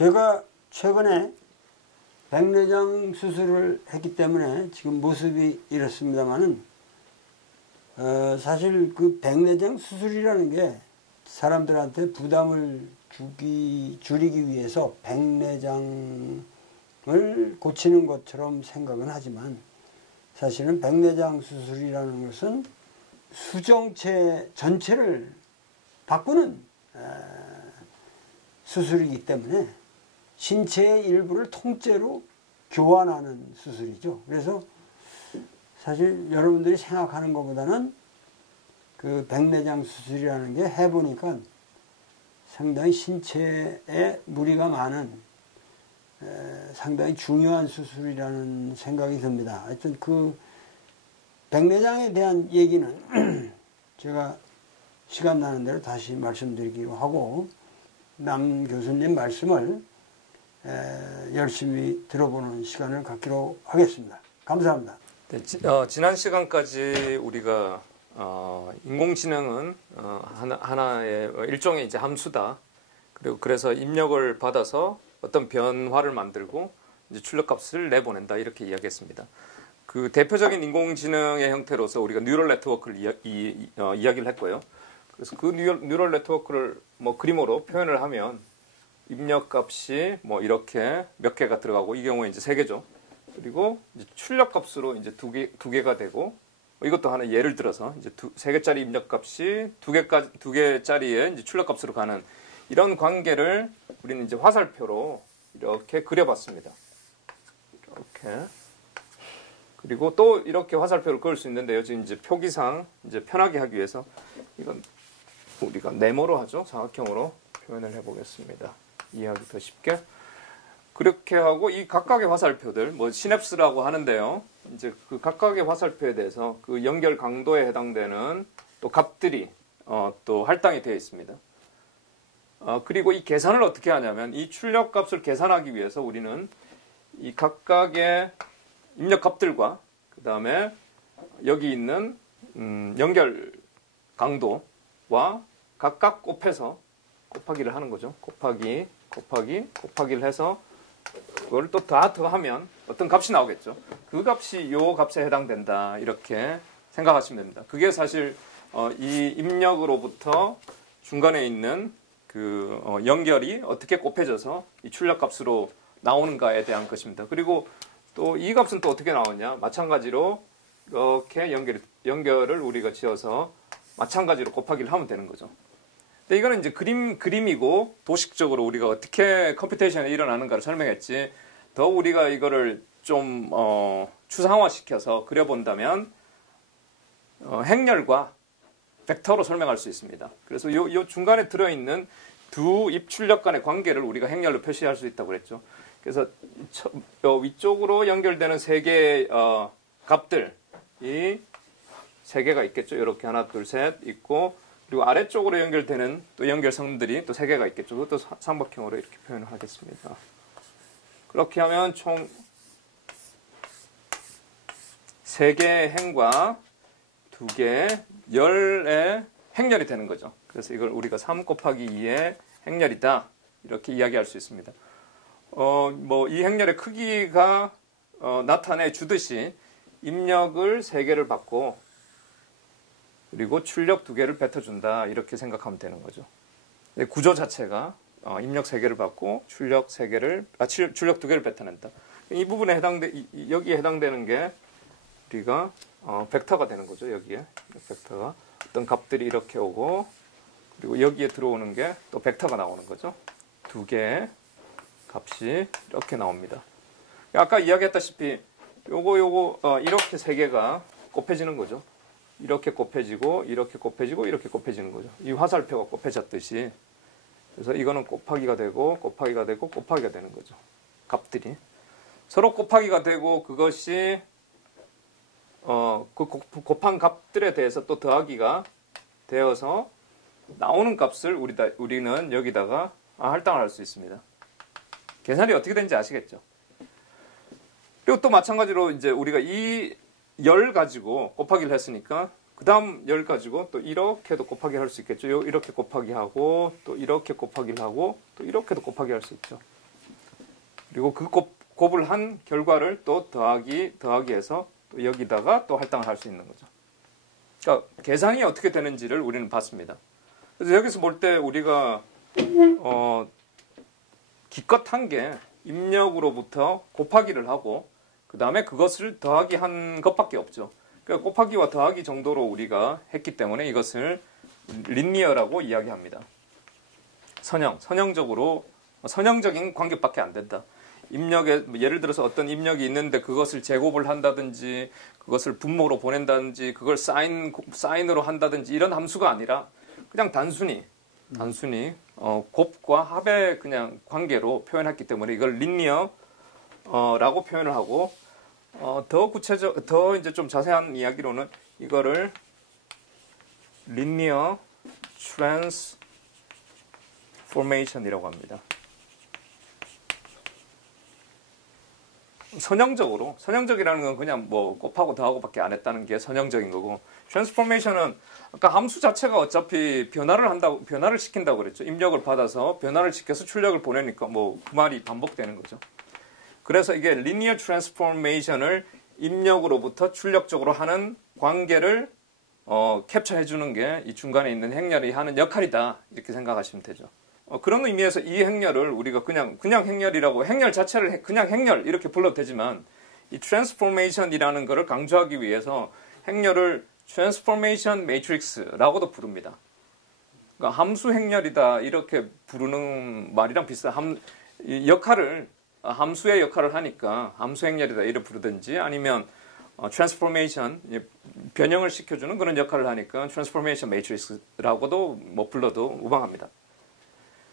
제가 최근에 백내장 수술을 했기 때문에 지금 모습이 이렇습니다만은 사실 그 백내장 수술이라는 게 사람들한테 부담을 줄이기 위해서 백내장을 고치는 것처럼 생각은 하지만 사실은 백내장 수술이라는 것은 수정체 전체를 바꾸는 수술이기 때문에 신체의 일부를 통째로 교환하는 수술이죠. 그래서 사실 여러분들이 생각하는 것보다는 그 백내장 수술이라는 게 해보니까 상당히 신체에 무리가 많은 상당히 중요한 수술이라는 생각이 듭니다. 하여튼 그 백내장에 대한 얘기는 제가 시간 나는 대로 다시 말씀드리기로 하고 남 교수님 말씀을 열심히 들어보는 시간을 갖기로 하겠습니다. 감사합니다. 네, 지난 시간까지 우리가 인공지능은 하나의 일종의 이제 함수다. 그리고 그래서 입력을 받아서 어떤 변화를 만들고 이제 출력값을 내보낸다 이렇게 이야기했습니다. 그 대표적인 인공지능의 형태로서 우리가 뉴럴 네트워크를 이야기를 했고요. 그래서 그 뉴럴 네트워크를 뭐 그림으로 표현을 하면 입력값이 뭐 이렇게 몇 개가 들어가고 이 경우에 이제 3개죠. 그리고 이제 출력값으로 이제 두 개가 되고 이것도 하나 예를 들어서 이제 3개짜리 입력값이 2개짜리의 이제 출력값으로 가는 이런 관계를 우리는 이제 화살표로 이렇게 그려봤습니다. 이렇게. 그리고 또 이렇게 화살표를 그을 수 있는데요. 지금 이제 표기상 이제 편하게 하기 위해서 이건 우리가 네모로 하죠. 사각형으로 표현을 해보겠습니다. 이해하기 더 쉽게. 그렇게 하고 이 각각의 화살표들, 뭐 시냅스라고 하는데요. 이제 그 각각의 화살표에 대해서 그 연결 강도에 해당되는 또 값들이 또 할당이 되어 있습니다. 그리고 이 계산을 어떻게 하냐면 이 출력값을 계산하기 위해서 우리는 이 각각의 입력 값들과 그 다음에 여기 있는 연결 강도와 각각 곱해서 곱하기를 하는 거죠. 곱하기를 해서 그걸 또 다 더하면 어떤 값이 나오겠죠. 그 값이 요 값에 해당된다 이렇게 생각하시면 됩니다. 그게 사실 이 입력으로부터 중간에 있는 그 연결이 어떻게 곱해져서 이 출력값으로 나오는가에 대한 것입니다. 그리고 또 이 값은 또 어떻게 나오냐? 마찬가지로 이렇게 연결을 우리가 지어서 마찬가지로 곱하기를 하면 되는 거죠. 근데 이거는 이제 그림이고 도식적으로 우리가 어떻게 컴퓨테이션이 일어나는가를 설명했지 더 우리가 이거를 좀 추상화시켜서 그려본다면 행렬과 벡터로 설명할 수 있습니다. 그래서 요 중간에 들어있는 두 입출력 간의 관계를 우리가 행렬로 표시할 수 있다고 그랬죠. 그래서 위쪽으로 연결되는 3개의 값들 이 3개가 있겠죠. 이렇게 하나 둘 셋 있고 그리고 아래쪽으로 연결되는 또 연결선들이 또 3개가 있겠죠. 그것도 삼각형으로 이렇게 표현을 하겠습니다. 그렇게 하면 총 3개의 행과 2개의 열의 행렬이 되는 거죠. 그래서 이걸 우리가 3 곱하기 2의 행렬이다. 이렇게 이야기할 수 있습니다. 뭐 이 행렬의 크기가 나타내 주듯이 입력을 3개를 받고 그리고 출력 2개를 뱉어준다. 이렇게 생각하면 되는 거죠. 구조 자체가 입력 3개를 받고 출력 2개를 뱉어낸다. 이 부분에 여기에 해당되는 게 우리가 벡터가 되는 거죠. 여기에 벡터가 어떤 값들이 이렇게 오고 그리고 여기에 들어오는 게 또 벡터가 나오는 거죠. 2개의 값이 이렇게 나옵니다. 아까 이야기했다시피 요거 이렇게 3개가 곱해지는 거죠. 이렇게 곱해지고 이렇게 곱해지고 이렇게 곱해지는 거죠. 이 화살표가 곱해졌듯이. 그래서 이거는 곱하기가 되고 곱하기가 되고 곱하기가 되는 거죠. 값들이 서로 곱하기가 되고 그것이 그 곱한 값들에 대해서 또 더하기가 되어서 나오는 값을 우리는 여기다가 할당을 할 수 있습니다. 계산이 어떻게 되는지 아시겠죠? 그리고 또 마찬가지로 이제 우리가 이 열 가지고 곱하기를 했으니까 그 다음 열 가지고 또 이렇게도 곱하기 할 수 있겠죠. 이렇게 곱하기 하고 또 이렇게 곱하기를 하고 또 이렇게도 곱하기 할 수 있죠. 그리고 그 곱을 한 결과를 또 더하기해서 또 여기다가 또 할당을 할 수 있는 거죠. 그러니까 계산이 어떻게 되는지를 우리는 봤습니다. 그래서 여기서 볼 때 우리가 기껏 한 게 입력으로부터 곱하기를 하고 그 다음에 그것을 더하기 한 것밖에 없죠. 그러니까 곱하기와 더하기 정도로 우리가 했기 때문에 이것을 리니어라고 이야기합니다. 선형적인 관계밖에 안 된다. 입력에 예를 들어서 어떤 입력이 있는데 그것을 제곱을 한다든지 그것을 분모로 보낸다든지 그걸 사인으로 한다든지 이런 함수가 아니라 그냥 단순히 곱과 합의 그냥 관계로 표현했기 때문에 이걸 리니어라고 표현을 하고 더 이제 좀 자세한 이야기로는 이거를 리니어 트랜스포메이션이라고 합니다. 선형적이라는 건 그냥 뭐 곱하고 더하고밖에 안 했다는 게 선형적인 거고, 트랜스포메이션은 아까 함수 자체가 어차피 변화를 시킨다고 그랬죠. 입력을 받아서 변화를 시켜서 출력을 보내니까 뭐 그 말이 반복되는 거죠. 그래서 이게 리니어 트랜스포메이션을 입력으로부터 출력적으로 하는 관계를 캡처해 주는 게 이 중간에 있는 행렬이 하는 역할이다, 이렇게 생각하시면 되죠. 그런 의미에서 이 행렬을 우리가 그냥 행렬이라고, 행렬 자체를 그냥 행렬 이렇게 불러도 되지만 이 트랜스포메이션이라는 것을 강조하기 위해서 행렬을 트랜스포메이션 매트릭스라고도 부릅니다. 그러니까 함수 행렬이다 이렇게 부르는 말이랑 비슷한 함수의 역할을 하니까 함수 행렬이다 이렇게 부르든지, 아니면 트랜스포메이션 변형을 시켜주는 그런 역할을 하니까 트랜스포메이션 매트릭스라고도 뭐 불러도 무방합니다.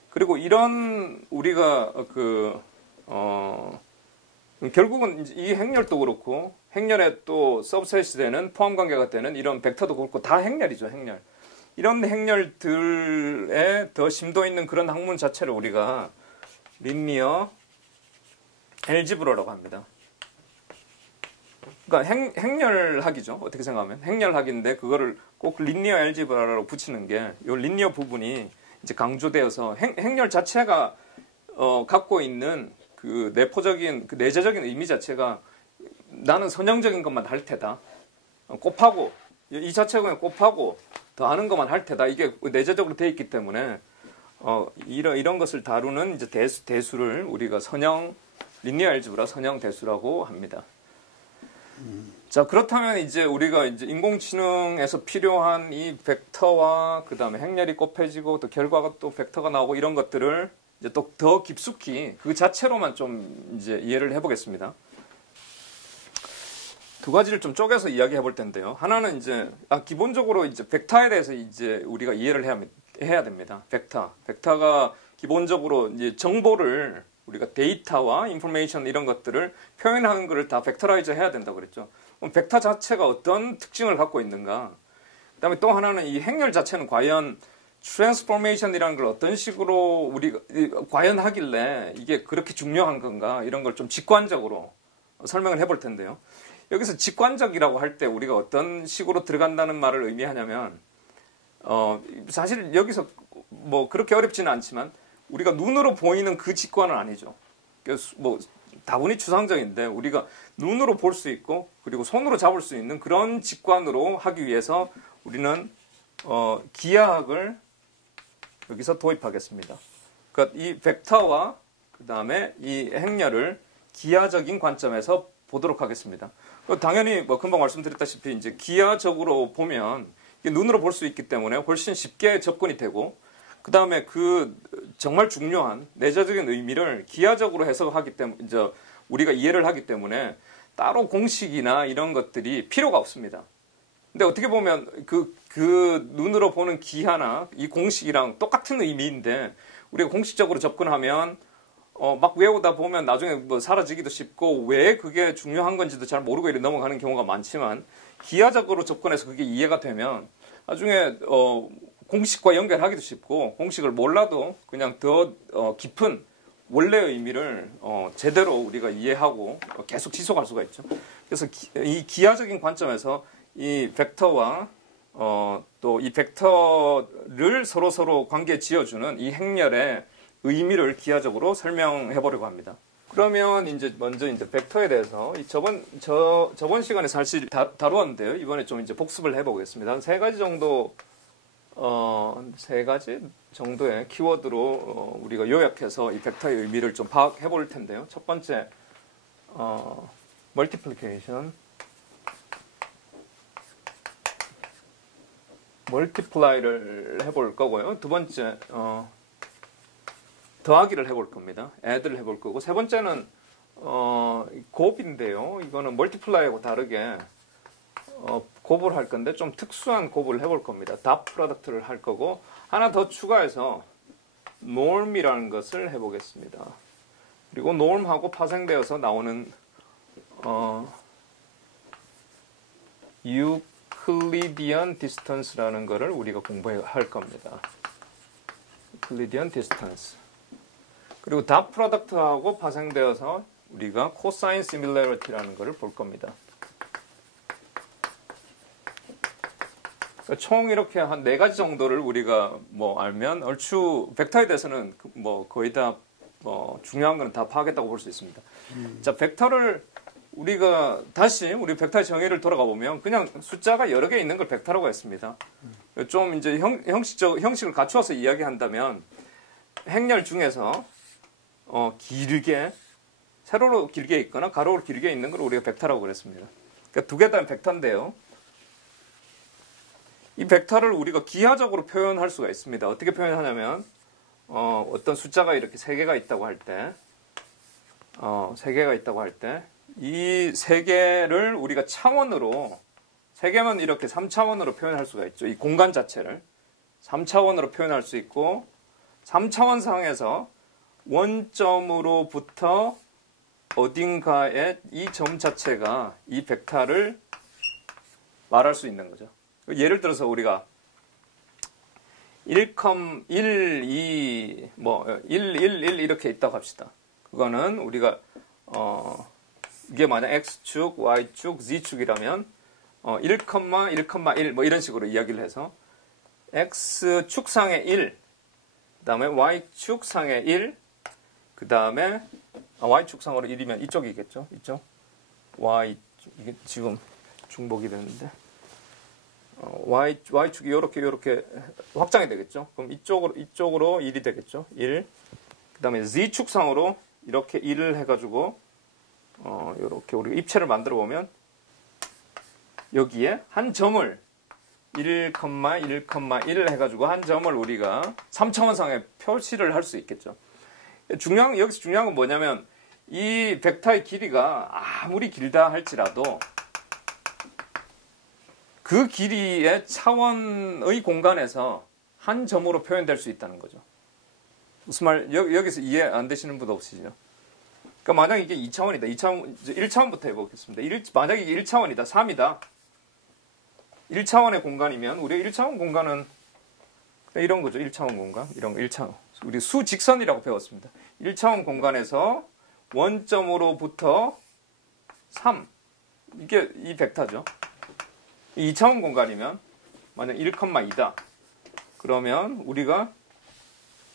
그리고 이런 우리가 결국은 이 행렬도 그렇고 행렬에 또 서브셋이 되는 포함 관계가 되는 이런 벡터도 그렇고 다 행렬이죠, 행렬. 이런 행렬들에 더 심도 있는 그런 학문 자체를 우리가 리니어 엘지브라라고 합니다. 그러니까 행렬학이죠. 어떻게 생각하면 행렬학인데 그거를 꼭 리니어 엘지브라로 붙이는 게 이 리니어 부분이 이제 강조되어서 행렬 자체가 갖고 있는 그 내재적인 의미 자체가 나는 선형적인 것만 할 테다. 곱하고 이 자체가 그냥 곱하고 더하는 것만 할 테다. 이게 내재적으로 되어 있기 때문에 이런 것을 다루는 이제 대수를 우리가 리니어 엘지브라 선형 대수라고 합니다. 자, 그렇다면 이제 우리가 이제 인공지능에서 필요한 이 벡터와 그 다음에 행렬이 곱해지고 또 결과가 또 벡터가 나오고 이런 것들을 이제 또 더 깊숙이 그 자체로만 좀 이제 이해를 해보겠습니다. 두 가지를 좀 쪼개서 이야기해 볼 텐데요. 하나는 이제 기본적으로 이제 벡터에 대해서 이제 우리가 이해를 해야 됩니다. 벡터가 기본적으로 이제 정보를 우리가 데이터와 인포메이션 이런 것들을 표현하는 것을 다 벡터라이저 해야 된다고 그랬죠. 그럼 벡터 자체가 어떤 특징을 갖고 있는가? 그다음에 또 하나는 이 행렬 자체는 과연 트랜스포메이션이라는 걸 어떤 식으로 우리가 과연 하길래 이게 그렇게 중요한 건가? 이런 걸 좀 직관적으로 설명을 해볼 텐데요. 여기서 직관적이라고 할 때 우리가 어떤 식으로 들어간다는 말을 의미하냐면 사실 여기서 뭐 그렇게 어렵지는 않지만 우리가 눈으로 보이는 그 직관은 아니죠. 그래서 뭐 다분히 추상적인데 우리가 눈으로 볼 수 있고 그리고 손으로 잡을 수 있는 그런 직관으로 하기 위해서 우리는 기하학을 여기서 도입하겠습니다. 그러니까 이 벡터와 그 다음에 이 행렬을 기하적인 관점에서 보도록 하겠습니다. 당연히 뭐 금방 말씀드렸다시피 이제 기하적으로 보면 눈으로 볼 수 있기 때문에 훨씬 쉽게 접근이 되고, 그 다음에 그 정말 중요한 내재적인 의미를 기하적으로 해석하기 때문에 이제 우리가 이해를 하기 때문에 따로 공식이나 이런 것들이 필요가 없습니다. 근데 어떻게 보면 그 눈으로 보는 기하나 이 공식이랑 똑같은 의미인데 우리가 공식적으로 접근하면 막 외우다 보면 나중에 뭐 사라지기도 쉽고 왜 그게 중요한 건지도 잘 모르고 이렇게 넘어가는 경우가 많지만, 기하적으로 접근해서 그게 이해가 되면 나중에 공식과 연결하기도 쉽고 공식을 몰라도 그냥 더 깊은 원래의 의미를 제대로 우리가 이해하고 계속 지속할 수가 있죠. 그래서 이 기하적인 관점에서 이 벡터와 또 이 벡터를 서로 관계 지어주는 이 행렬의 의미를 기하적으로 설명해 보려고 합니다. 그러면 이제 먼저 이제 벡터에 대해서 저번 시간에 사실 다루었는데요. 이번에 좀 이제 복습을 해보겠습니다. 한 세 가지 정도 세 가지 정도의 키워드로 우리가 요약해서 이 벡터의 의미를 좀 파악해 볼 텐데요. 첫 번째 multiplication, multiply를 해볼 거고요. 두 번째 더하기를 해볼 겁니다. add를 해볼 거고, 세 번째는 곱인데요. 이거는 multiply하고 다르게 곱을 할 건데 좀 특수한 곱을 해볼 겁니다. 닷 프로덕트를 할 거고, 하나 더 추가해서 norm이라는 것을 해보겠습니다. 그리고 norm하고 파생되어서 나오는 Euclidean distance라는 것을 우리가 공부할 겁니다. Euclidean distance. 그리고 닷 프로덕트하고 파생되어서 우리가 cosine similarity라는 것을 볼 겁니다. 총 이렇게 한 네 가지 정도를 우리가 뭐 알면 얼추 벡터에 대해서는 뭐 거의 다 중요한 거는 다 파악했다고 볼 수 있습니다. 자, 벡터를 우리가 다시 우리 벡터의 정의를 돌아가 보면 그냥 숫자가 여러 개 있는 걸 벡터라고 했습니다. 좀 이제 형식을 갖추어서 이야기한다면 행렬 중에서 길게 세로로 길게 있거나 가로로 길게 있는 걸 우리가 벡터라고 그랬습니다. 그러니까 두 개 다 벡터인데요. 이 벡터를 우리가 기하적으로 표현할 수가 있습니다. 어떻게 표현하냐면 어떤 숫자가 이렇게 세 개가 있다고 할 때, 이 세 개를 우리가 차원으로, 세 개면 이렇게 3차원으로 표현할 수가 있죠. 이 공간 자체를 3차원으로 표현할 수 있고, 3차원 상에서 원점으로부터 어딘가에 이 점 자체가 이 벡터를 말할 수 있는 거죠. 예를 들어서 우리가 1, 2, 1 이렇게 있다고 합시다. 그거는 우리가 이게 만약 x축, y축, z축이라면 1, 1, 뭐 이런 식으로 이야기를 해서 x축상의 1, 그 다음에 y축상의 1, 그 다음에 y축상으로 1이면 이쪽이겠죠. 이쪽 이게 지금 중복이 되는데 y축이 요렇게 확장이 되겠죠. 그럼 이쪽으로 1이 되겠죠. 1. 그 다음에 z축상으로 이렇게 1을 해가지고 요렇게 우리가 입체를 만들어 보면 여기에 한 점을 1, 1 해가지고 한 점을 우리가 3차원상에 표시를 할 수 있겠죠. 여기서 중요한 건 뭐냐면 이 벡터의 길이가 아무리 길다 할지라도 그 길이의 차원의 공간에서 한 점으로 표현될 수 있다는 거죠. 무슨 말, 여기서 이해 안 되시는 분 없으시죠? 그러니까 만약 이게 2차원이다. 1차원부터 해보겠습니다. 만약 이게 1차원이다. 3이다. 1차원의 공간이면, 우리가 1차원 공간은 이런 거죠. 1차원 공간. 이런 거 1차원. 우리 수직선이라고 배웠습니다. 1차원 공간에서 원점으로부터 3. 이게 이 벡터죠. 2차원 공간이면 만약 1,2다. 그러면 우리가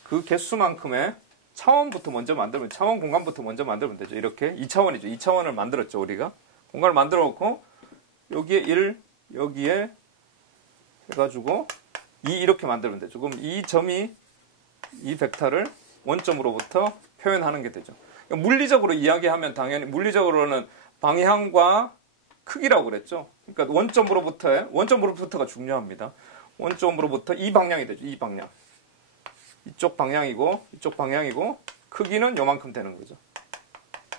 그 개수만큼의 차원부터 먼저 만들면, 차원 공간부터 먼저 만들면 되죠. 이렇게 2차원이죠. 2차원을 만들었죠. 우리가 공간을 만들어 놓고 여기에 1, 여기에 해가지고 2 이렇게 만들면 되죠. 그럼 이 점이 이 벡터를 원점으로부터 표현하는 게 되죠. 그러니까 물리적으로 이야기하면 당연히 물리적으로는 방향과 크기라고 그랬죠. 그러니까 원점으로부터가 중요합니다. 원점으로부터 이 방향이 되죠. 이 방향. 이쪽 방향이고 크기는 요만큼 되는 거죠.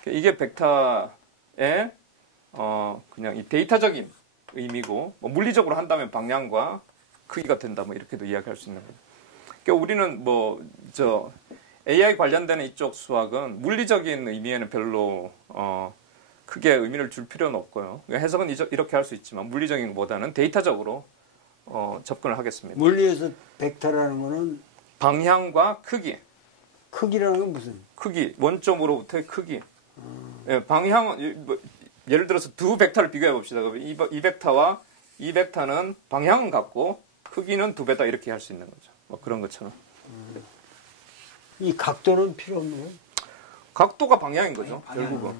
이게 벡터의 그냥 이 데이터적인 의미고, 뭐 물리적으로 한다면 방향과 크기가 된다, 뭐 이렇게도 이야기할 수 있는 거죠. 그러니까 우리는 AI 관련되는 이쪽 수학은 물리적인 의미에는 별로 크게 의미를 줄 필요는 없고요. 해석은 이렇게 할 수 있지만 물리적인 것보다는 데이터적으로 접근을 하겠습니다. 물리에서 벡터라는 거는 방향과 크기. 크기라는 건 무슨? 크기, 원점으로부터의 크기. 예, 예를 들어서 두 벡터를 비교해 봅시다. 이 벡터와 이 벡터는 방향은 같고 크기는 두 배다, 이렇게 할 수 있는 거죠. 뭐 그런 것처럼. 이 각도는 필요 없는 거예요? 각도가 방향인 거죠. 결국은.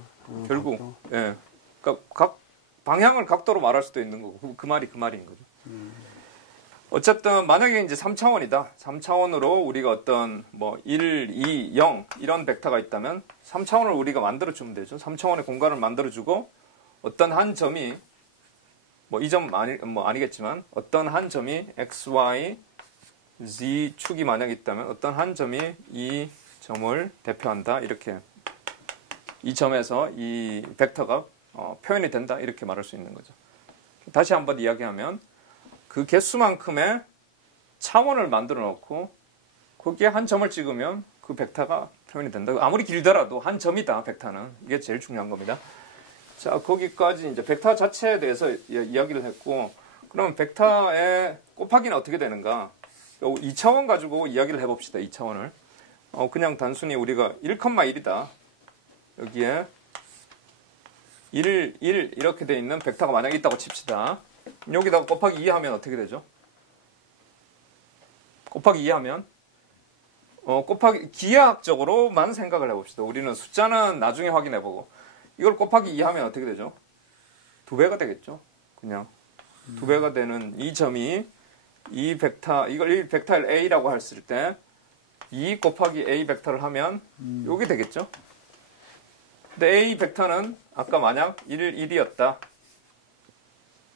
결국. 예. 그러니까 각 방향을 각도로 말할 수도 있는 거고 그 말이 그 말인 거죠. 어쨌든 만약에 이제 3차원이다. 3차원으로 우리가 어떤 뭐 1, 2, 0 이런 벡터가 있다면 3차원을 우리가 만들어 주면 되죠. 3차원의 공간을 만들어 주고 어떤 한 점이 뭐 이 점 아니겠지만 어떤 한 점이 x, y, z 축이 만약 있다면 어떤 한 점이 이 점을 대표한다. 이렇게 이 점에서 이 벡터가 표현이 된다. 이렇게 말할 수 있는 거죠. 다시 한번 이야기하면 그 개수만큼의 차원을 만들어 놓고 거기에 한 점을 찍으면 그 벡터가 표현이 된다. 아무리 길더라도 한 점이다. 벡터는. 이게 제일 중요한 겁니다. 자, 거기까지 이제 벡터 자체에 대해서 이야기를 했고 그러면 벡터의 곱하기는 어떻게 되는가? 2차원 가지고 이야기를 해봅시다. 2차원을. 그냥 단순히 우리가 1,1이다. 여기에 1 이렇게 돼 있는 벡터가 만약에 있다고 칩시다. 여기다가 곱하기 2 하면 어떻게 되죠? 곱하기 2 하면 곱하기 기하학적으로만 생각을 해봅시다. 우리는 숫자는 나중에 확인해보고 이걸 곱하기 2 하면 어떻게 되죠? 2배가 되겠죠. 그냥 2배가 되는 이 점이 이 벡터 이걸 이 벡터를 A라고 했을 때 2 곱하기 A 벡터를 하면 여기 되겠죠. 근데 A 벡터는 아까 만약 1이었다.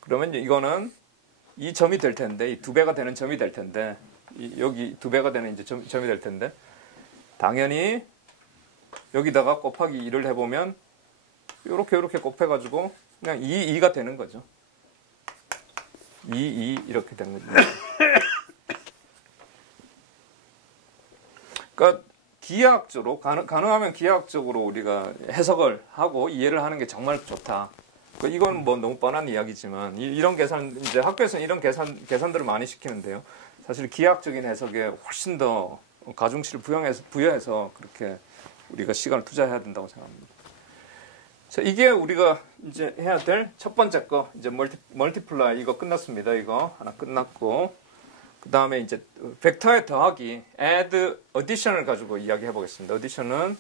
그러면 이거는 이 점이 될 텐데, 이 2배가 되는 점이 될 텐데, 여기 2배가 되는 이제 점이 될 텐데, 당연히 여기다가 곱하기 2를 해보면, 이렇게 곱해가지고, 그냥 2가 되는 거죠. 2 이렇게 되는 거죠. 그러니까, 기하학적으로, 가능하면 기하학적으로 우리가 해석을 하고 이해를 하는 게 정말 좋다. 이건 뭐 너무 뻔한 이야기지만 이런 계산 이제 학교에서는 이런 계산들을 많이 시키는데요. 사실 기하학적인 해석에 훨씬 더 가중치를 부여해서 그렇게 우리가 시간을 투자해야 된다고 생각합니다. 자, 이게 우리가 이제 해야 될 첫 번째 거 이제 멀티플라이 이거 끝났습니다. 이거 하나 끝났고 그 다음에 이제 벡터의 더하기 add addition을 가지고 이야기해 보겠습니다. addition은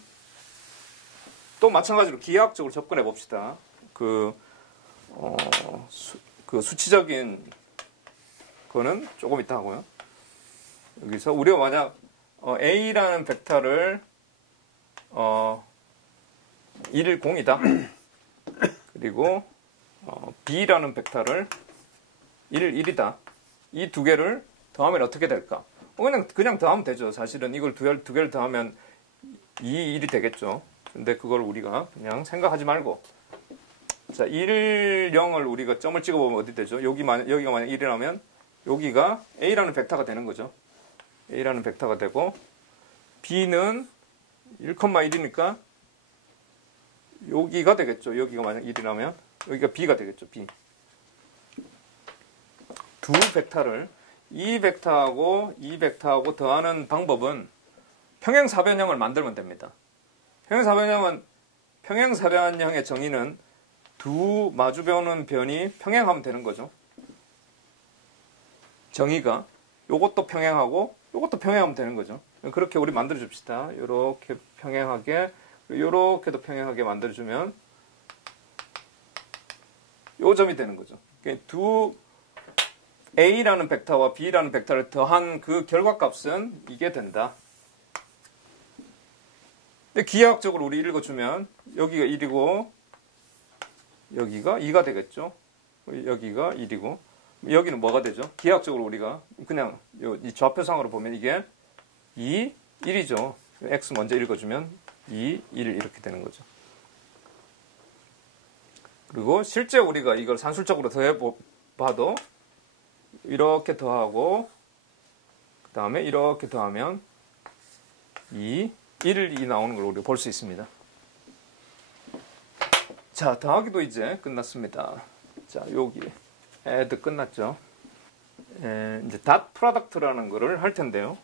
또 마찬가지로 기하학적으로 접근해 봅시다. 그 수치적인 거는 조금 이따 하고요. 여기서 우리가 만약 A라는 벡터를 1, 0이다. 그리고 B라는 벡터를 1, 1이다. 이 두 개를 더하면 어떻게 될까? 그냥 더하면 되죠. 사실은 이걸 두 개를 더하면 2, 1이 되겠죠. 근데 그걸 우리가 그냥 생각하지 말고 자, 1, 0을 우리가 점을 찍어보면 어디 되죠? 여기가 만약 1이라면 여기가 A라는 벡터가 되는 거죠. A라는 벡터가 되고 B는 1,1이니까 여기가 되겠죠. 여기가 만약 1이라면 여기가 B가 되겠죠. B. 두 벡터를 이 벡터하고 이 벡터하고 더하는 방법은 평행사변형을 만들면 됩니다. 평행사변형의 정의는 두 마주보는 변이 평행하면 되는 거죠. 정의가 요것도 평행하고 요것도 평행하면 되는 거죠. 그렇게 우리 만들어 줍시다. 요렇게 평행하게 요렇게도 평행하게 만들어 주면 요 점이 되는 거죠. 두 A라는 벡터와 B라는 벡터를 더한 그 결과값은 이게 된다. 근데 기하학적으로 우리 읽어주면 여기가 1이고 여기가 2가 되겠죠. 여기가 1이고 여기는 뭐가 되죠? 기하학적으로 우리가 그냥 이 좌표상으로 보면 이게 2, 1이죠. X 먼저 읽어주면 2, 1 이렇게 되는 거죠. 그리고 실제 우리가 이걸 산술적으로 더해봐도 이렇게 더하고 그 다음에 이렇게 더하면 2, 1이 나오는 걸 우리가 볼 수 있습니다. 자, 더하기도 이제 끝났습니다. 자, 여기 add 끝났죠. 이제 dot product라는 거를 할 텐데요.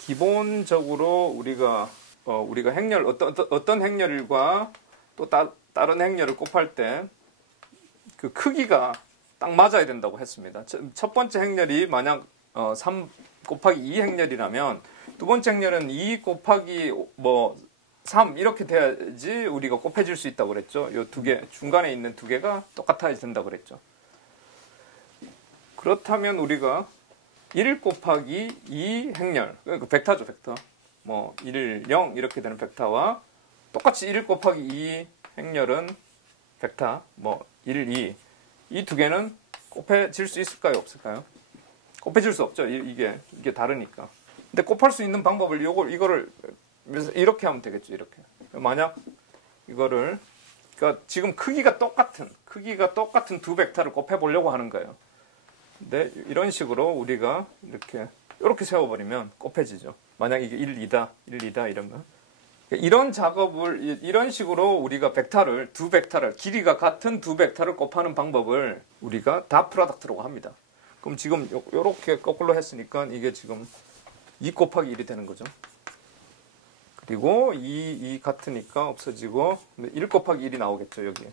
기본적으로 우리가 행렬 어떤 행렬과 또 다른 행렬을 곱할 때 그 크기가 딱 맞아야 된다고 했습니다. 첫 번째 행렬이 만약 3 곱하기 2 행렬이라면 두 번째 행렬은 2 곱하기 뭐 3 이렇게 돼야지 우리가 곱해질 수 있다고 그랬죠. 요 두 개, 중간에 있는 두 개가 똑같아야 된다고 그랬죠. 그렇다면 우리가 1 곱하기 2 행렬, 그러니까 벡터죠, 벡터. 뭐 1, 0 이렇게 되는 벡터와 똑같이 1 곱하기 2 행렬은 벡터, 뭐 1, 2. 이 두 개는 곱해질 수 있을까요, 없을까요? 곱해질 수 없죠. 이게 다르니까. 근데 곱할 수 있는 방법을 이거를 이렇게 하면 되겠죠. 이렇게. 만약 이거를 그러니까 지금 크기가 똑같은 두 벡터를 곱해 보려고 하는 거예요. 근데 이런 식으로 우리가 이렇게 세워버리면 곱해지죠. 만약 이게 1, 2다 이러면 이런 작업을 이런 식으로 우리가 두 벡터를 길이가 같은 두 벡터를 곱하는 방법을 우리가 닷 프로덕트라고 합니다. 그럼 지금 요렇게 거꾸로 했으니까 이게 지금 2 곱하기 1이 되는 거죠. 그리고 2 같으니까 없어지고 1 곱하기 1이 나오겠죠, 여기에.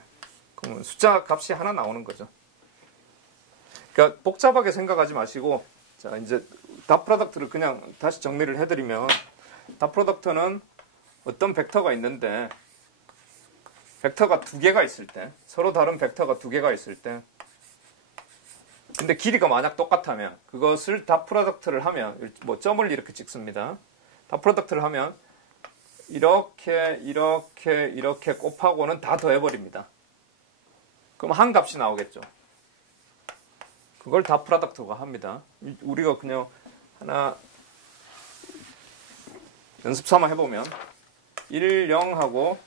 그러면 숫자 값이 하나 나오는 거죠. 그러니까 복잡하게 생각하지 마시고 자, 이제 닷 프로덕트를 그냥 다시 정리를 해드리면 닷 프로덕트는 어떤 벡터가 있는데 벡터가 두 개가 있을 때 서로 다른 벡터가 두 개가 있을 때 근데 길이가 만약 똑같다면 그것을 닷 프로덕트를 하면 뭐 점을 이렇게 찍습니다. 닷 프로덕트를 하면 이렇게 곱하고는 다 더해버립니다. 그럼 한 값이 나오겠죠. 그걸 닷 프로덕트가 합니다. 우리가 그냥 하나 연습 삼아 해보면 1, 0하고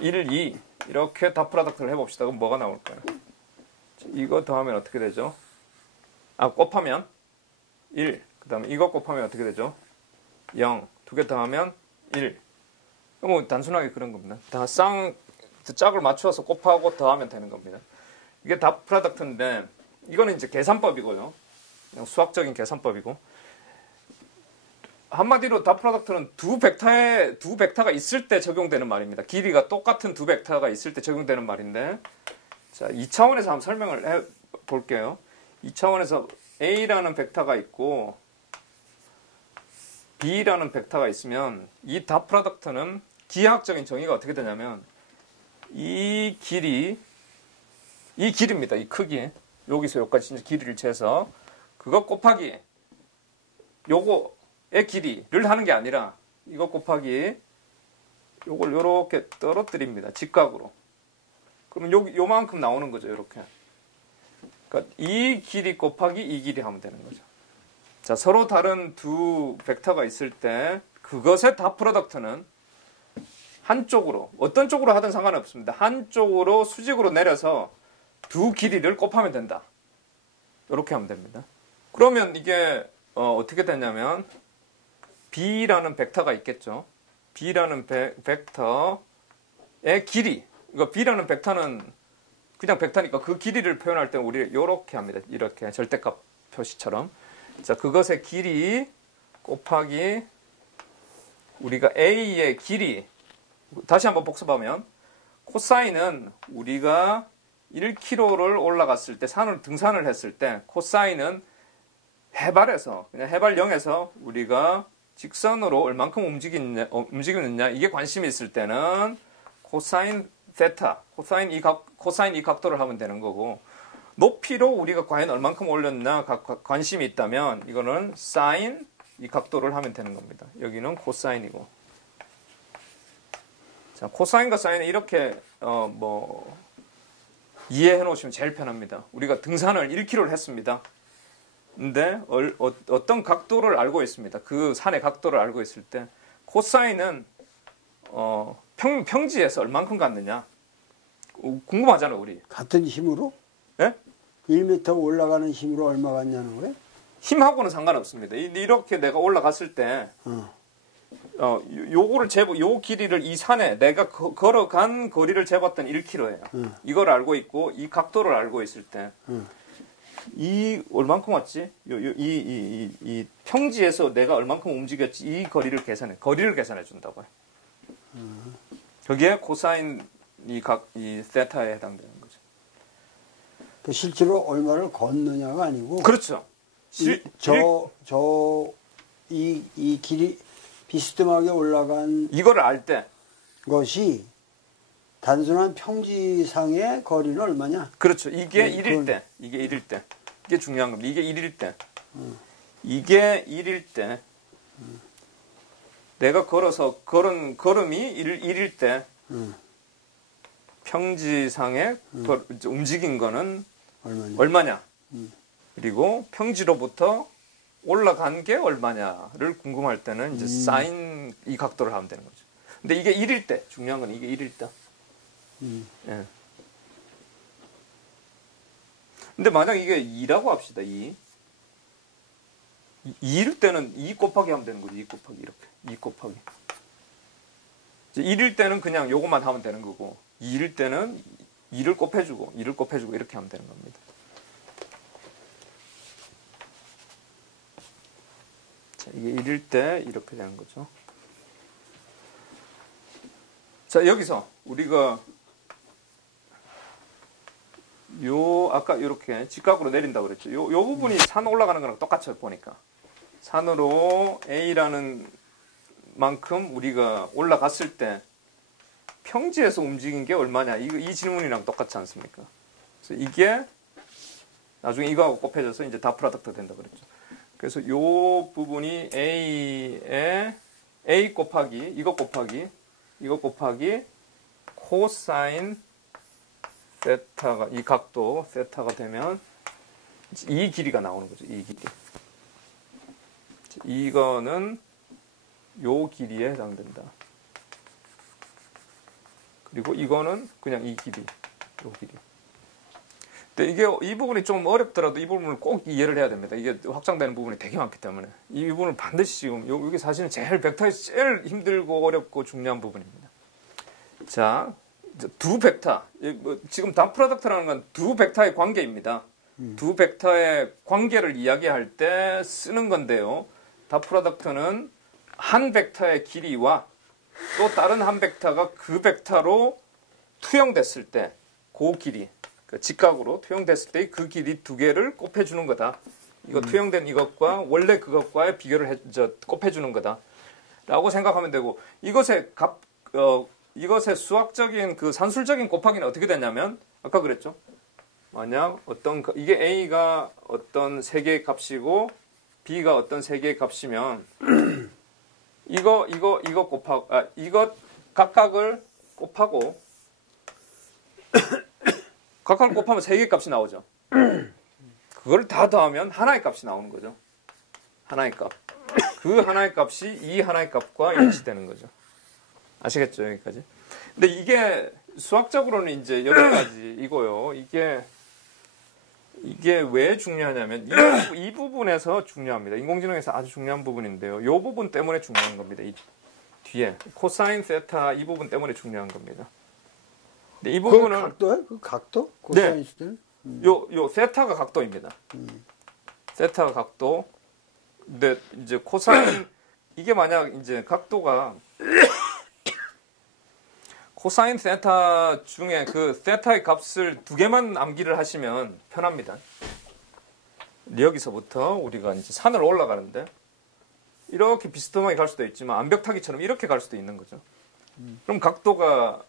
1, 2 이렇게 닷 프로덕트를 해봅시다. 그럼 뭐가 나올까요? 이거 더하면 어떻게 되죠? 곱하면 1, 그 다음에 이거 곱하면 어떻게 되죠? 0, 두 개 더하면 1. 뭐 단순하게 그런 겁니다. 다 짝을 맞추어서 곱하고 더하면 되는 겁니다. 이게 닷 프로덕트인데 이거는 이제 계산법이고요. 그냥 수학적인 계산법이고 한마디로 닷 프로덕트는 두 벡터가 있을 때 적용되는 말입니다. 길이가 똑같은 두 벡터가 있을 때 적용되는 말인데 자, 2차원에서 한번 설명을 해 볼게요. 2차원에서 A라는 벡터가 있고 B라는 벡터가 있으면 이 닷 프로덕트는 기하학적인 정의가 어떻게 되냐면 이 길이입니다. 이 크기. 여기서 여기까지 길이를 재서 그거 곱하기 요거의 길이를 하는 게 아니라 이거 곱하기 요걸 요렇게 떨어뜨립니다. 직각으로. 그러면 요만큼 나오는 거죠. 요렇게. 그러니까 이 길이 곱하기 이 길이 하면 되는 거죠. 자, 서로 다른 두 벡터가 있을 때 그것의 닷 프로덕트는 한쪽으로 어떤 쪽으로 하든 상관없습니다. 한쪽으로 수직으로 내려서 두 길이를 곱하면 된다. 이렇게 하면 됩니다. 그러면 이게 어떻게 되냐면 B라는 벡터가 있겠죠. B라는 벡터의 길이. 그러니까 B라는 벡터는 그냥 벡터니까 그 길이를 표현할 때 우리 이렇게 합니다. 이렇게 절대값 표시처럼. 자, 그것의 길이 곱하기 우리가 A의 길이. 다시 한번 복습하면 코사인은 우리가 1km를 올라갔을 때 등산을 했을 때 코사인은 해발에서 그냥 해발 0에서 우리가 직선으로 얼만큼 움직이느냐 이게 관심이 있을 때는 코사인 세타 코사인 이 각도를 하면 되는 거고 높이로 우리가 과연 얼만큼 올렸나 관심이 있다면 이거는 사인 이 각도를 하면 되는 겁니다. 여기는 코사인이고 자, 코사인과 사인은 이렇게 이해해 놓으시면 제일 편합니다. 우리가 등산을 1km를 했습니다. 근데 어떤 각도를 알고 있습니다. 그 산의 각도를 알고 있을 때 코사인은 평지에서 얼만큼 갔느냐 궁금하잖아요. 우리. 같은 힘으로? 예? 1m 올라가는 힘으로 얼마 갔냐는 거예요? 힘하고는 상관없습니다. 이렇게 내가 올라갔을 때 요거를 요 길이를 이 산에 내가 걸어간 거리를 재봤던 1km예요. 이걸 알고 있고 이 각도를 알고 있을 때 이 얼만큼 왔지? 이 평지에서 내가 얼만큼 움직였지? 이 거리를 계산해 준다고요. 거기에 코사인 이 세타에 해당되는 거죠. 그 실제로 얼마를 걷느냐가 아니고 그렇죠. 저 이 길이 비스듬하게 올라간 이거를 알 때. 것이 단순한 평지상의 거리는 얼마냐? 그렇죠. 이게 네, 1일 때. 이게 1일 때. 이게 중요한 겁니다. 이게 1일 때. 이게 1일 때. 내가 걸은 걸음이 1일 때 평지상에 움직인 거는 얼마냐. 그리고 평지로부터 올라간 게 얼마냐를 궁금할 때는 이제 사인 이 각도를 하면 되는 거죠. 근데 이게 1일 때. 중요한 건 이게 1일 때. 예. 근데 만약 이게 2라고 합시다. 2일 때는 2 곱하기 하면 되는 거죠. 2 곱하기 이렇게. 2 곱하기. 이제 1일 때는 그냥 요것만 하면 되는 거고 2일 때는 2를 곱해주고 이렇게 하면 되는 겁니다. 자, 이게 1일 때 이렇게 되는 거죠. 자, 여기서 우리가 아까 이렇게 직각으로 내린다고 그랬죠. 요 부분이 산 올라가는 거랑 똑같이 보니까. 산으로 A라는 만큼 우리가 올라갔을 때 평지에서 움직인 게 얼마냐. 이 질문이랑 똑같지 않습니까? 그래서 이게 나중에 이거하고 곱해져서 이제 다 프로덕트가 된다 그랬죠. 그래서 요 부분이 A 곱하기 이거 곱하기 코사인 세타가 이 각도 세타가 되면 이 길이가 나오는 거죠. 이 길이. 이거는 요 길이에 해당된다. 그리고 이거는 그냥 이 길이. 요 길이. 근데 이게 이 부분이 좀 어렵더라도 이 부분을 꼭 이해를 해야 됩니다. 이게 확장되는 부분이 되게 많기 때문에 이 부분을 반드시 지금 이게 사실은 제일 벡터에서 제일 힘들고 어렵고 중요한 부분입니다. 자, 두 벡터. 지금 닷 프로덕트라는 건 두 벡터의 관계입니다. 두 벡터의 관계를 이야기할 때 쓰는 건데요. 닷 프로덕트는 한 벡터의 길이와 또 다른 한 벡터가 그 벡터로 투영됐을 때 그 길이 직각으로 투영됐을 때 그 길이 두 개를 곱해주는 거다. 이거 투영된 이것과 원래 그것과의 비교를 곱해주는 거다. 라고 생각하면 되고 이것의 수학적인 그 산술적인 곱하기는 어떻게 되냐면 아까 그랬죠. 만약 이게 A가 어떤 세 개의 값이고 B가 어떤 세 개의 값이면 이거 각각을 곱하고 각각을 곱하면 세 개의 값이 나오죠. 그걸 다 더하면 하나의 값이 나오는 거죠. 하나의 값. 그 하나의 값이 이 하나의 값과 일치되는 거죠. 아시겠죠, 여기까지? 근데 이게 수학적으로는 이제 여기까지 이거요. 이게 왜 중요하냐면 이 부분에서 중요합니다. 인공지능에서 아주 중요한 부분인데요. 이 부분 때문에 중요한 겁니다. 이 뒤에 코사인 세타 이 부분 때문에 중요한 겁니다. 근데 이 부분은 각도야? 그 각도? 코사인 세타? 요 세타가 각도입니다. 세타가 각도. 근데 이제 코사인 이게 만약 이제 각도가 코사인 세타 중에 그 세타의 값을 두 개만 암기를 하시면 편합니다. 여기서부터 우리가 이제 산을 올라가는데 이렇게 비스듬하게 갈 수도 있지만 암벽타기처럼 이렇게 갈 수도 있는 거죠. 그럼 각도가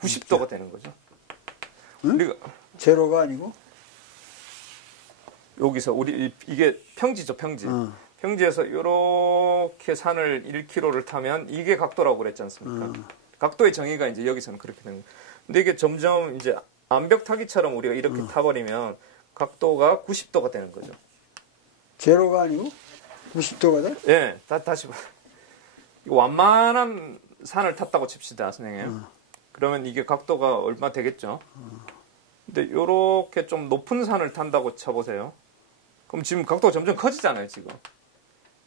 90도가 되는 거죠. 응? 우리가 제로가 아니고? 여기서 이게 평지죠, 평지. 평지에서 이렇게 산을 1km를 타면 이게 각도라고 그랬지 않습니까? 각도의 정의가 이제 여기서는 그렇게 되는 거예요. 근데 이게 점점 이제 암벽 타기처럼 우리가 이렇게 타버리면 각도가 90도가 되는 거죠. 제로가 아니고 90도가 돼? 예, 다시 봐. 완만한 산을 탔다고 칩시다, 선생님. 그러면 이게 각도가 얼마 되겠죠? 근데 이렇게 좀 높은 산을 탄다고 쳐보세요. 그럼 지금 각도가 점점 커지잖아요, 지금.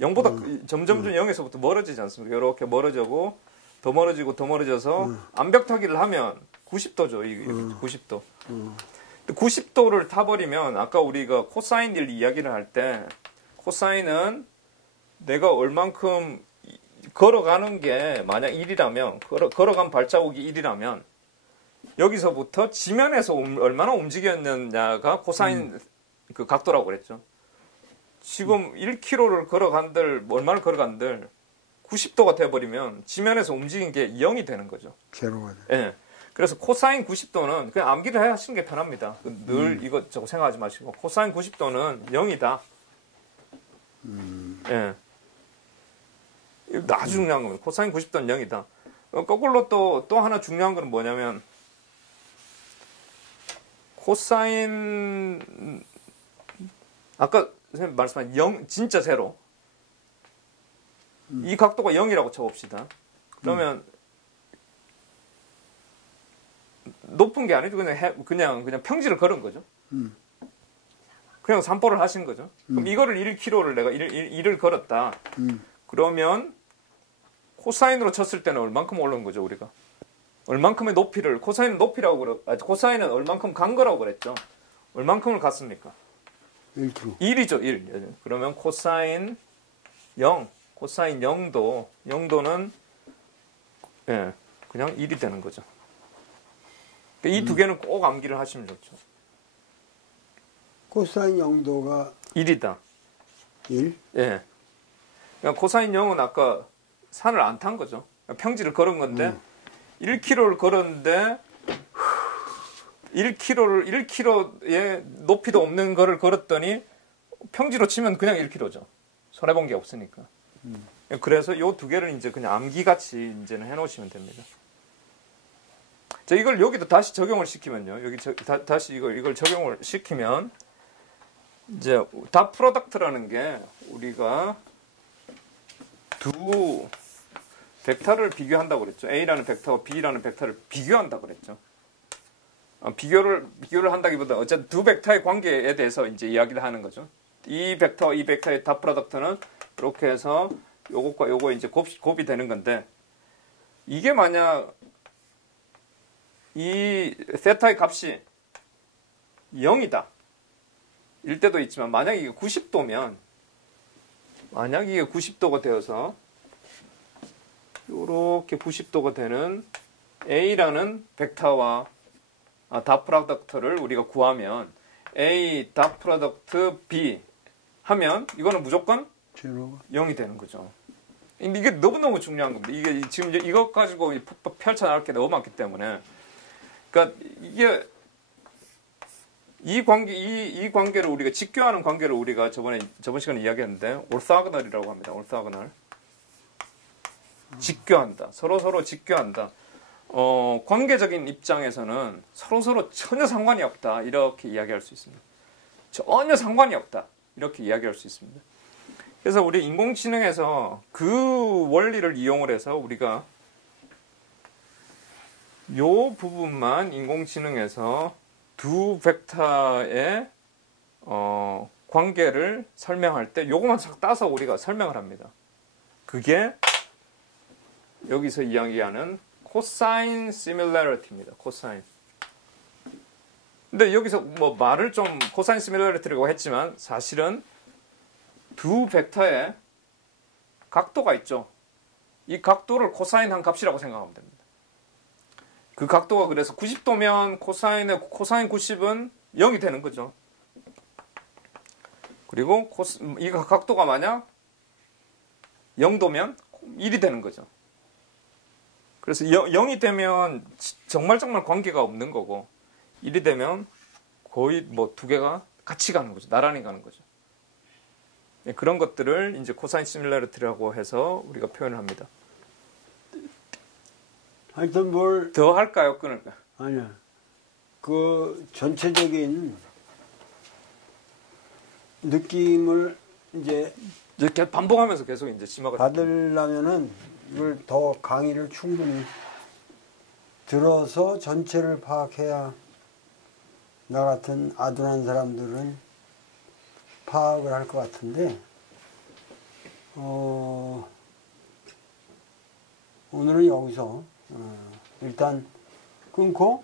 0보다 점점 0에서부터 멀어지지 않습니까? 이렇게 멀어지고 더 멀어지고 더 멀어져서 암벽타기를 하면 90도죠. 이게 90도. 90도를 타버리면 아까 우리가 코사인 일 이야기를 할 때 코사인은 내가 얼만큼 걸어가는 게 만약 1이라면 걸어간 발자국이 1이라면 여기서부터 지면에서 얼마나 움직였느냐가 코사인 그 각도라고 그랬죠. 지금 1km를 걸어간들 얼마를 걸어간들 90도가 돼버리면 지면에서 움직인 게 0이 되는 거죠. 제로가 돼. 예. 그래서 코사인 90도는 그냥 암기를 하시는 게 편합니다. 늘 이것저것 생각하지 마시고 코사인 90도는 0이다. 예. 이거 아주 중요한 겁니다. 코사인 90도는 0이다. 거꾸로 또 하나 중요한 건 뭐냐면 코사인 아까 선생님 말씀한 0 진짜 제로 이 각도가 0이라고 쳐봅시다. 그러면 높은 게 아니죠. 그냥 평지를 걸은 거죠. 그냥 산보를 하신 거죠. 그럼 이거를 1km를 내가 1을 걸었다. 그러면 코사인으로 쳤을 때는 얼만큼 오른 거죠, 우리가? 얼만큼의 높이를 코사인은 높이라고 코사인은 얼만큼 간 거라고 그랬죠. 얼만큼을 갔습니까? 1km. 1이죠, 1. 그러면 코사인 0, 코사인 0도는 예, 그냥 1이 되는 거죠. 이 두 개는 꼭 암기를 하시면 좋죠. 코사인 0도가 1이다. 1? 예. 그러니까 코사인 0은 아까 산을 안 탄 거죠. 평지를 걸은 건데 1km를 걸었는데 1km의 높이도 없는 거를 걸었더니 평지로 치면 그냥 1km죠. 손해본 게 없으니까. 그래서 이 두 개를 이제 그냥 암기같이 이제는 해놓으시면 됩니다. 자, 이걸 여기도 다시 적용을 시키면요. 여기 다시 이걸 적용을 시키면 이제 닷 프로덕트라는 게 우리가 두 벡터를 비교한다고 그랬죠. A라는 벡터와 B라는 벡터를 비교한다고 그랬죠. 비교를 한다기보다 어쨌든 두 벡터의 관계에 대해서 이제 이야기를 하는 거죠. 이 벡터와 이 벡터의 닷 프로덕트는 이렇게 해서 요것과 요거 이제 곱이 되는 건데 이게 만약 이 세타의 값이 0이다. 일 때도 있지만 만약 이게 90도면 만약 이게 90도가 되어서 이렇게 90도가 되는 A라는 벡터와 닷 프로덕트를 우리가 구하면 A 닷 프로덕트 B 하면 이거는 무조건 제로가 0이 되는 거죠. 이게 너무너무 중요한 겁니다. 이게 지금 이것 가지고 펼쳐나갈 게 너무 많기 때문에 그러니까 이게 이 관계를 우리가 직교하는 관계를 우리가 저번 시간에 이야기했는데 올사그널이라고 합니다. 올사그널. 직교한다. 서로 직교한다. 관계적인 입장에서는 서로 전혀 상관이 없다. 이렇게 이야기할 수 있습니다. 전혀 상관이 없다. 이렇게 이야기할 수 있습니다. 그래서 우리 인공지능에서 그 원리를 이용을 해서 우리가 요 부분만 인공지능에서 두 벡터의 관계를 설명할 때 요것만 싹 따서 우리가 설명을 합니다. 그게 여기서 이야기하는 코사인 시뮬러리티입니다. 코사인. 근데 여기서 뭐 말을 좀 코사인 시뮬러리티라고 했지만 사실은 두 벡터의 각도가 있죠. 이 각도를 코사인 한 값이라고 생각하면 됩니다. 그 각도가 그래서 90도면 코사인 90은 0이 되는 거죠. 그리고 이 각도가 만약 0도면 1이 되는 거죠. 그래서 0이 되면 정말 관계가 없는 거고 1이 되면 거의 뭐 두 개가 같이 가는 거죠. 나란히 가는 거죠. 네, 그런 것들을 이제 코사인 시뮬러리티라고 해서 우리가 표현을 합니다. 하여튼 뭘 더 할까요? 끊을까요? 아니야. 그 전체적인 느낌을 이제 이렇게 반복하면서 계속 이제 심화가 받으려면은 이걸 더 강의를 충분히 들어서 전체를 파악해야 나 같은 아둔한 사람들은 파악을 할 것 같은데 오늘은 여기서 일단 끊고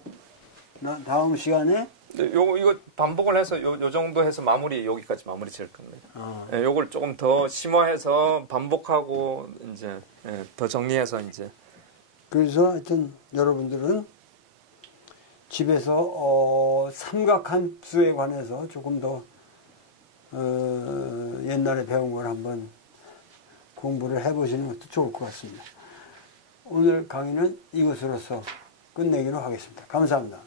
다음 시간에 이거 반복을 해서 요 정도 해서 여기까지 마무리 지을 겁니다. 네, 요걸 조금 더 심화해서 반복하고 이제 더 정리해서 이제 그래서 하여튼 여러분들은 집에서 삼각함수에 관해서 조금 더 옛날에 배운 걸 한번 공부를 해보시는 것도 좋을 것 같습니다. 오늘 강의는 이것으로서 끝내기로 하겠습니다. 감사합니다.